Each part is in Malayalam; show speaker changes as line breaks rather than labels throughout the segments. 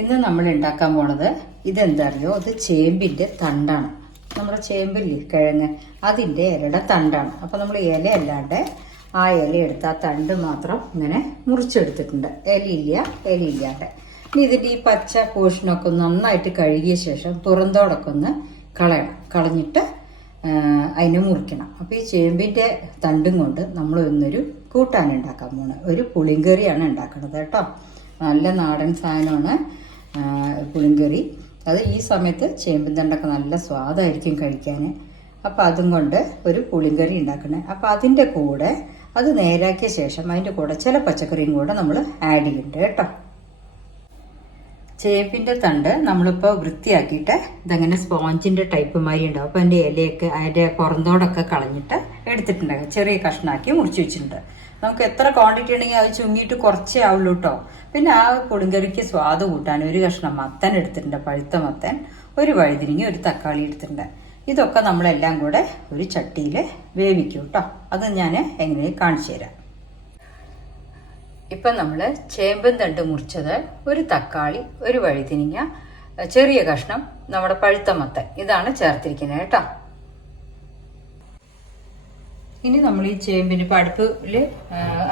ഇന്ന് നമ്മൾ ഉണ്ടാക്കാൻ പോണത് ഇതെന്താറിയോ? അത് ചേമ്പിന്റെ തണ്ടാണ്. നമ്മുടെ ചേമ്പില്ലേ കിഴങ്ങ്. അതിന്റെ ഇലയുടെ തണ്ടാണ്. അപ്പൊ നമ്മൾ ഇല അല്ലാണ്ട് ആ ഇല എടുത്ത് ആ തണ്ട് മാത്രം ഇങ്ങനെ മുറിച്ചെടുത്തിട്ടുണ്ട്. ഇലയില്ല ഇലയില്ലാണ്ട്. ഇനി ഇതിന്റെ ഈ പച്ച പോഷനൊക്കെ നന്നായിട്ട് കഴുകിയ ശേഷം തുറന്തോടൊക്കെ ഒന്ന് കളയണം. കളഞ്ഞിട്ട് അതിനെ മുറിക്കണം. അപ്പോൾ ഈ ചേമ്പിന്റെ തണ്ടും കൊണ്ട് നമ്മൾ ഇന്നൊരു കൂട്ടാൻ ഉണ്ടാക്കാൻ പോണത്. ഒരു പുളിങ്കറിയാണ് ഉണ്ടാക്കുന്നത് കേട്ടോ. നല്ല നാടൻ സാധനമാണ്. പുളിങ്കറി. അത് ഈ സമയത്ത് ചേമ്പൻ തണ്ടൊക്കെ നല്ല സ്വാദായിരിക്കും കഴിക്കാൻ. അപ്പോൾ അതും കൊണ്ട് ഒരു പുളിങ്കറി ഉണ്ടാക്കണേ. അപ്പോൾ അതിന്റെ കൂടെ അത് നേരാക്കിയ ശേഷം അതിന്റെ കൂടെ ചില പച്ചക്കറിയും കൂടെ നമ്മൾ ആഡ് ചെയ്യുന്നുണ്ട് കേട്ടോ. ചേമ്പിന്റെ തണ്ട് നമ്മളിപ്പോൾ വൃത്തിയാക്കിയിട്ട് ഇതങ്ങനെ സ്പോഞ്ചിന്റെ ടൈപ്പ് മാതിരി ഉണ്ടാവും. അപ്പോൾ അതിന്റെ ഇലയൊക്കെ അതിന്റെ പുറന്തോടൊക്കെ കളഞ്ഞിട്ട് എടുത്തിട്ടുണ്ടാകും ചെറിയ കഷ്ണാക്കി മുറിച്ച് വെച്ചിട്ടുണ്ട്. നമുക്ക് എത്ര ക്വാണ്ടിറ്റി ഉണ്ടെങ്കിൽ അത് ചുങ്ങിയിട്ട് കുറച്ചേ ആവുള്ളൂ കേട്ടോ പിന്നെ ആ കൊടുങ്കറിക്ക് സ്വാദ് കൂട്ടാൻ ഒരു കഷ്ണം മത്തൻ എടുത്തിട്ടുണ്ട് പഴുത്ത മത്തൻ ഒരു വഴുതിരിങ്ങി ഒരു തക്കാളി എടുത്തിട്ടുണ്ട്. ഇതൊക്കെ നമ്മളെല്ലാം കൂടെ ഒരു ചട്ടിയിൽ വേവിക്കും കേട്ടോ അത് ഞാൻ എങ്ങനെ കാണിച്ചു തരാം. ഇപ്പം നമ്മൾ ചേമ്പൻ തണ്ട് മുറിച്ചത് ഒരു തക്കാളി ഒരു വഴുതിരിങ്ങ ചെറിയ കഷ്ണം നമ്മുടെ പഴുത്ത മത്തൻ. ഇതാണ് ചേർത്തിരിക്കുന്നത് കേട്ടോ ഇനി നമ്മൾ ഈ ചേമ്പിന് ഇപ്പം അടുപ്പിൽ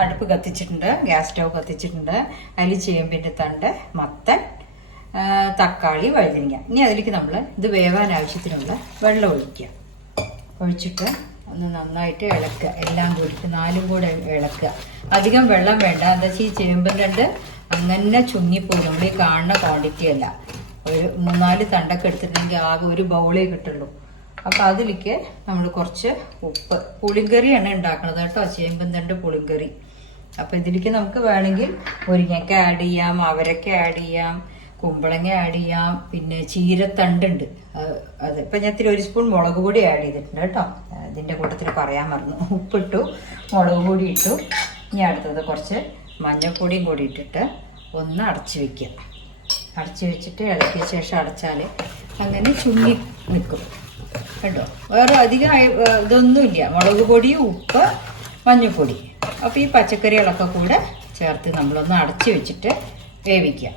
അടുപ്പ് കത്തിച്ചിട്ടുണ്ട് ഗ്യാസ് സ്റ്റവ് കത്തിച്ചിട്ടുണ്ട്. അതിൽ ചേമ്പിന്റെ തണ്ട് മത്തൻ തക്കാളി വഴുതിനിങ്ങ. ഇനി അതിലേക്ക് നമ്മൾ ഇത് വേവാൻ ആവശ്യത്തിനുള്ള വെള്ളം ഒഴിക്കുക. ഒഴിച്ചിട്ട് ഒന്ന് നന്നായിട്ട് ഇളക്കുക. എല്ലാം കൂടി നാലും കൂടെ ഇളക്കുക. അധികം വെള്ളം വേണ്ട. എന്താ വെച്ചാൽ ഈ ചേമ്പൻ തണ്ട് അങ്ങനെ ചുങ്ങിപ്പോയി. നമ്മൾ ഈ കാണുന്ന ക്വാണ്ടിറ്റി അല്ല. ഒരു മൂന്നാൽ തണ്ടൊക്കെ എടുത്തിട്ടുണ്ടെങ്കിൽ ആകെ ഒരു ബൗളേ കിട്ടുള്ളൂ. അപ്പം അതിലേക്ക് നമ്മൾ കുറച്ച് ഉപ്പ്. പുളിങ്കറിയാണ് ഉണ്ടാക്കുന്നത് കേട്ടോ. ചേമ്പും തണ്ട് പുളിങ്കറി. അപ്പൊ ഇതിലേക്ക് നമുക്ക് വേണമെങ്കിൽ മുരിങ്ങയ്ക്ക ആഡ് ചെയ്യാം അവരക്ക ആഡ് ചെയ്യാം കുമ്പളങ്ങ ആഡ് ചെയ്യാം പിന്നെ ചീരത്തണ്ടുണ്ട് അത് ഇപ്പം ഞാൻ ഇത്തിരി ഒരു സ്പൂൺ മുളക് പൊടി ആഡ് ചെയ്തിട്ടുണ്ട് കേട്ടോ. ഇതിന്റെ കൂട്ടത്തിൽ പറയാൻ മറന്നു. ഉപ്പിട്ടു മുളക് പൊടി ഇട്ടു. ഇനി അടുത്തത് കുറച്ച് മഞ്ഞൾപ്പൊടിയും കൂടി ഇട്ടിട്ട് ഒന്ന് അടച്ച് വെക്കുക. അടച്ച് വെച്ചിട്ട് ഇളക്കിയ ശേഷം അടച്ചാൽ അങ്ങനെ ചുങ്ങി നിൽക്കും. കേട്ടോ വേറെ അധികം ഇതൊന്നുമില്ല. മുളക് പൊടി ഉപ്പ് മഞ്ഞൾപ്പൊടി. അപ്പോൾ ഈ പച്ചക്കറികളൊക്കെ കൂടെ ചേർത്ത് നമ്മളൊന്ന് അടച്ച് വെച്ചിട്ട് വേവിക്കുക.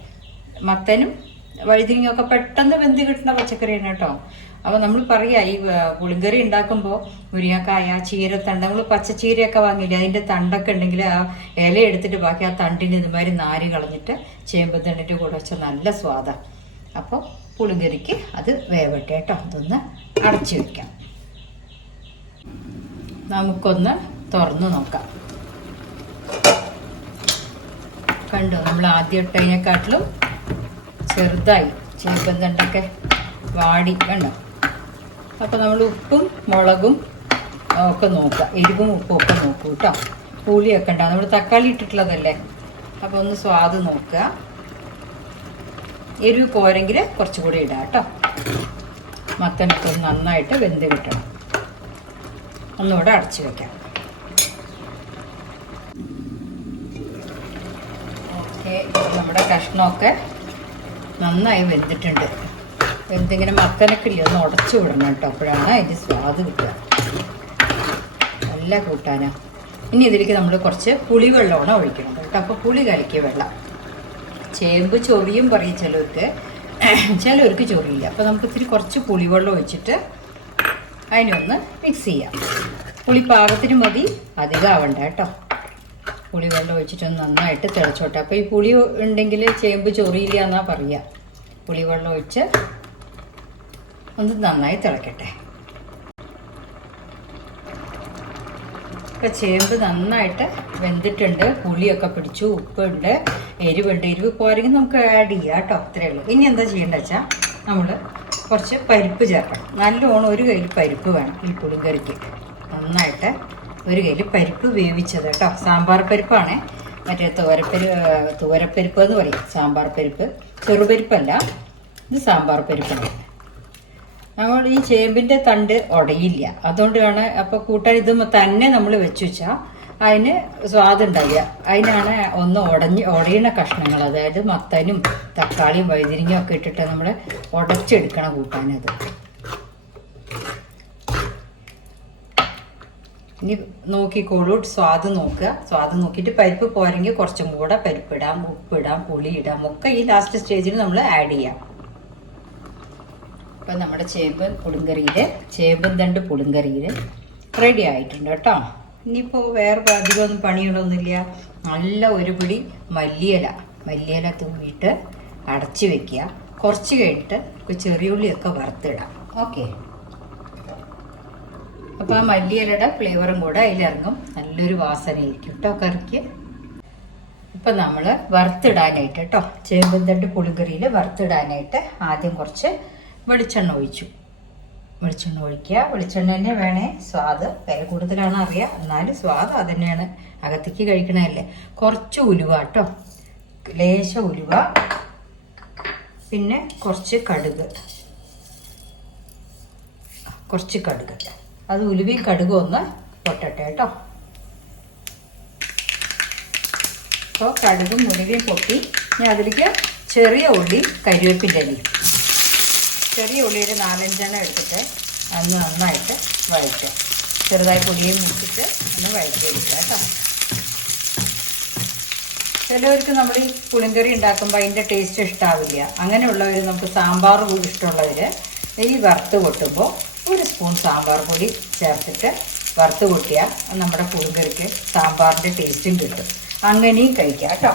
മത്തനും വഴുതിരിങ്ങയൊക്കെ പെട്ടെന്ന് വെന്ത് കിട്ടുന്ന പച്ചക്കറിയാണ് കേട്ടോ. അപ്പോൾ നമ്മൾ പറയുക ഈ പുളിങ്കറി ഉണ്ടാക്കുമ്പോൾ മുരിങ്ങക്കായ ചീരത്തണ്ട് നമ്മൾ പച്ചച്ചീരയൊക്കെ വാങ്ങില്ല? അതിന്റെ തണ്ടൊക്കെ ഉണ്ടെങ്കിൽ ആ ഇല എടുത്തിട്ട് ബാക്കി ആ തണ്ടിന് ഇതുമാതിരി നാര് കളഞ്ഞിട്ട് ചേമ്പ് തണ്ടിന്റെ കൂടെ വെച്ചാൽ നല്ല സ്വാദാണ് അപ്പോൾ പുളിങ്കറിക്ക് അത് വേവട്ടെ കേട്ടോ. അതൊന്ന് അടച്ചു വെക്കാം. നമുക്കൊന്ന് തുറന്നു നോക്കാം. കണ്ടു നമ്മൾ ആദ്യം ഇട്ടതിനെക്കാട്ടിലും ചെറുതായി ചിലപ്പം തണ്ടൊക്കെ വാടി കണ്ടോ? അപ്പോൾ നമ്മൾ ഉപ്പും മുളകും ഒക്കെ നോക്കുക. എരിവും ഉപ്പും ഒക്കെ നോക്കൂ കേട്ടോ. പുളിയൊക്കെ ഉണ്ടാവും. നമ്മൾ തക്കാളി ഇട്ടിട്ടുള്ളതല്ലേ? അപ്പോൾ ഒന്ന് സ്വാദ് നോക്കുക. എരിവ് പോരെങ്കിൽ കുറച്ചും കൂടി ഇടാം കേട്ടോ. മത്തനൊക്കെ നന്നായിട്ട് വെന്ത് കിട്ടണം. ഒന്നുകൂടെ അടച്ചു വെക്കാം. ഓക്കെ നമ്മുടെ കഷ്ണമൊക്കെ നന്നായി വെന്തിട്ടുണ്ട്. വെന്തിങ്ങനെ മത്തനൊക്കെ ഇല്ലേ ഒന്ന് ഉടച്ചു വിടണം കേട്ടോ. അപ്പോഴാണ് അതിന്റെ സ്വാദ് കിട്ടുക. നല്ല കൂട്ടാനാണ് ഇനി ഇതിലേക്ക് നമ്മൾ കുറച്ച് പുളിവെള്ളമാണ് ഒഴിക്കണം കേട്ടോ. അപ്പോൾ പുളി കലക്കിയ വെള്ളം. ചേമ്പ് ചൊറിയും പറയും ചിലർക്ക് ചിലർക്ക് ചൊറിയില്ല. അപ്പോൾ നമുക്ക് ഇത്തിരി കുറച്ച് പുളിവെള്ളം ഒഴിച്ചിട്ട് അതിനൊന്ന് മിക്സ് ചെയ്യാം. പുളി പാകത്തിന് മതി. അധികം ആവണ്ട കേട്ടോ. പുളിവെള്ളം ഒഴിച്ചിട്ടൊന്ന് നന്നായിട്ട് തിളച്ചോട്ടെ. അപ്പോൾ ഈ പുളി ഉണ്ടെങ്കിൽ ചേമ്പ് ചൊറിയില്ല എന്നാ പറയുക പുളിവെള്ളം ഒഴിച്ച് ഒന്ന് നന്നായി തിളക്കട്ടെ. ഇപ്പം ചേമ്പ് നന്നായിട്ട് വെന്തിട്ടുണ്ട്. പുളിയൊക്കെ പിടിച്ചു. ഉപ്പുണ്ട്. എരിവുണ്ട്. എരിവ് പോരെങ്കിൽ നമുക്ക് ആഡ് ചെയ്യാം കേട്ടോ. അത്രയേ ഉള്ളൂ. ഇനി എന്താ ചെയ്യേണ്ടത് വെച്ചാൽ നമ്മൾ കുറച്ച് പരിപ്പ് ചേർക്കണം. നല്ലോണം ഒരു കയ്യിൽ പരിപ്പ് വേണം ഈ പുളിങ്കറിക്ക്. നന്നായിട്ട് ഒരു കയ്യിൽ പരിപ്പ് വേവിച്ചത് കേട്ടോ. സാമ്പാർ പരിപ്പാണ്. മറ്റേ തോരപ്പരി തോരപ്പരിപ്പ് എന്ന് പറയും. സാമ്പാർ പരിപ്പ്. ചെറുപരിപ്പല്ല. ഇത് സാമ്പാർ പരിപ്പാണ്. നമ്മൾ ഈ ചേമ്പിന്റെ തണ്ട് ഉടയില്ല. അതുകൊണ്ടാണ് അപ്പൊ കൂട്ടാൻ ഇത് തന്നെ നമ്മൾ വെച്ചു വെച്ചാൽ അതിന് സ്വാദുണ്ടാവുക അതിനാണ് ഒന്ന് ഉടഞ്ഞ് ഉടയുന്ന കഷ്ണങ്ങൾ അതായത് മത്തനും തക്കാളിയും വൈതിരിങ്ങയും ഒക്കെ ഇട്ടിട്ട് നമ്മൾ ഉടച്ചെടുക്കണം കൂട്ടാനത്. ഇനി നോക്കിക്കോളൂ സ്വാദ് നോക്കുക. സ്വാദ് നോക്കിയിട്ട് പരിപ്പ് പോരെങ്കിൽ കുറച്ചും കൂടെ പരിപ്പിടാം ഉപ്പിടാം പുളിയിടാം ഒക്കെ ഈ ലാസ്റ്റ് സ്റ്റേജിൽ നമ്മൾ ആഡ് ചെയ്യാം. അപ്പം നമ്മുടെ ചേമ്പ് പുളിങ്കറിയിൽ ചേമ്പ് തണ്ട് പുളിങ്കറിയിൽ റെഡി ആയിട്ടുണ്ട് കേട്ടോ. ഇനിയിപ്പോൾ വേറെ അധികമൊന്നും പണികളൊന്നുമില്ല നല്ല ഒരു പിടി മല്ലിയില മല്ലിയില തൂവിയിട്ട് അടച്ചു വെക്കുക. കുറച്ച് കഴിഞ്ഞിട്ട് ചെറിയുള്ളിയൊക്കെ വറുത്തിടാം. ഓക്കെ. അപ്പോൾ ആ മല്ലിയിലയുടെ ഫ്ലേവറും കൂടെ അതിലിറങ്ങും. നല്ലൊരു വാസനയായിരിക്കും കേട്ടോ കറിക്ക്. ഇപ്പം നമ്മൾ വറുത്തിടാനായിട്ട് കേട്ടോ ചേമ്പും തണ്ട് പുളിങ്കറിയിൽ വറുത്തിടാനായിട്ട് ആദ്യം കുറച്ച് വെളിച്ചെണ്ണ ഒഴിച്ചു. വെളിച്ചെണ്ണ ഒഴിക്കുക. വെളിച്ചെണ്ണ തന്നെ വേണേ. സ്വാദ് വില കൂടുതലാണ് അറിയാം. എന്നാലും സ്വാദ് അത് തന്നെയാണ് അകത്തേക്ക് കഴിക്കണതല്ലേ. കുറച്ച് ഉലുവ കേട്ടോ. ലേശ ഉലുവ. പിന്നെ കുറച്ച് കടുക്. കുറച്ച് കടുക്. അത് ഉലുവയും കടുകും ഒന്ന് പൊട്ടട്ടെ കേട്ടോ. അപ്പോൾ കടുകും ഉലുവയും പൊട്ടി. ഇനി അതിലേക്ക് ചെറിയ ഉള്ളി കരിവേപ്പിന്റെ ഇലയും. ചെറിയ ഉള്ളി ഒരു നാലഞ്ചെണ്ണം എടുത്തിട്ട് അന്ന് നന്നായിട്ട് വഴറ്റുക. ചെറുതായി പൊടിയും മുറിച്ചിട്ട് ഒന്ന് വഴറ്റിയെടുക്കുക കേട്ടോ. ചിലവർക്ക് നമ്മൾ ഈ പുളിങ്കറി ഉണ്ടാക്കുമ്പോൾ അതിന്റെ ടേസ്റ്റ് ഇഷ്ടാവില്ല. അങ്ങനെയുള്ളവർ നമുക്ക് സാമ്പാർ കൂടി ഇഷ്ടമുള്ളവർ ഈ വറുത്ത് കൊട്ടുമ്പോൾ ഒരു സ്പൂൺ സാമ്പാർ പൊടി ചേർത്തിട്ട് വറുത്ത് കൊട്ടിയാൽ നമ്മുടെ പുളിങ്കറിക്ക് സാമ്പാറിന്റെ ടേസ്റ്റും കിട്ടും. അങ്ങനെയും കഴിക്കാം കേട്ടോ.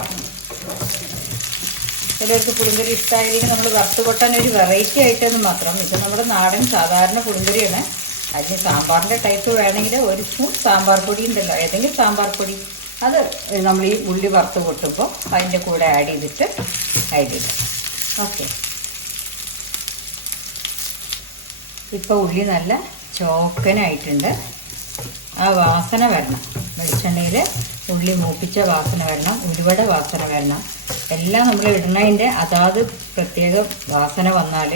ചിലർക്ക് പുളിങ്കറി ഇഷ്ടമായിരിക്കും നമ്മൾ വറുത്ത് കൊട്ടാൻ ഒരു വെറൈറ്റി ആയിട്ടെന്ന് മാത്രം. ഇത് നമ്മുടെ നാടൻ സാധാരണ പുളിങ്കറിയാണ്. അതിന് സാമ്പാറിന്റെ ടൈപ്പ് വേണമെങ്കിൽ ഒരു സ്പൂൺ സാമ്പാർ പൊടി ഉണ്ടല്ലോ. ഏതെങ്കിലും സാമ്പാർ പൊടി. അത് നമ്മൾ ഈ ഉള്ളി വറുത്ത് കൊട്ടുമ്പോൾ അതിന്റെ കൂടെ ആഡ് ചെയ്തിട്ട് ആഡ് ചെയ്യാം ഓക്കെ ഇപ്പോൾ ഉള്ളി നല്ല ചോക്കനായിട്ടുണ്ട്. ആ വാസന വരണം. വെളിച്ചെണ്ണയിൽ ഉള്ളി മൂപ്പിച്ച വാസന വരണം. ഉരുവട വാസന വരണം. എല്ലാം നമ്മൾ ഇടുന്നതിന്റെ അതാത് പ്രത്യേക വാസന വന്നാൽ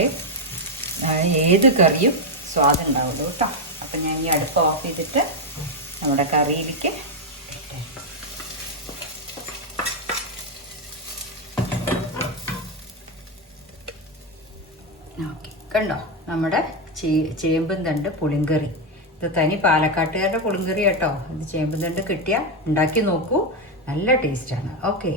ഏത് കറിയും സ്വാദ് ഉണ്ടാവുള്ളൂ കേട്ടോ. അപ്പം ഞാൻ ഈ അടുപ്പ് ഓഫ് ചെയ്തിട്ട് നമ്മുടെ കറിയിലേക്ക് കണ്ടോ? നമ്മുടെ ചേമ്പും തണ്ട് പുളിങ്കറി. ഇത് തനി പാലക്കാട്ടുകാരുടെ പുളിങ്കറി കേട്ടോ. ഇത് ചേമ്പും തണ്ട് കിട്ടിയാൽ ഉണ്ടാക്കി നോക്കൂ. നല്ല ടേസ്റ്റാണ് ഓക്കെ.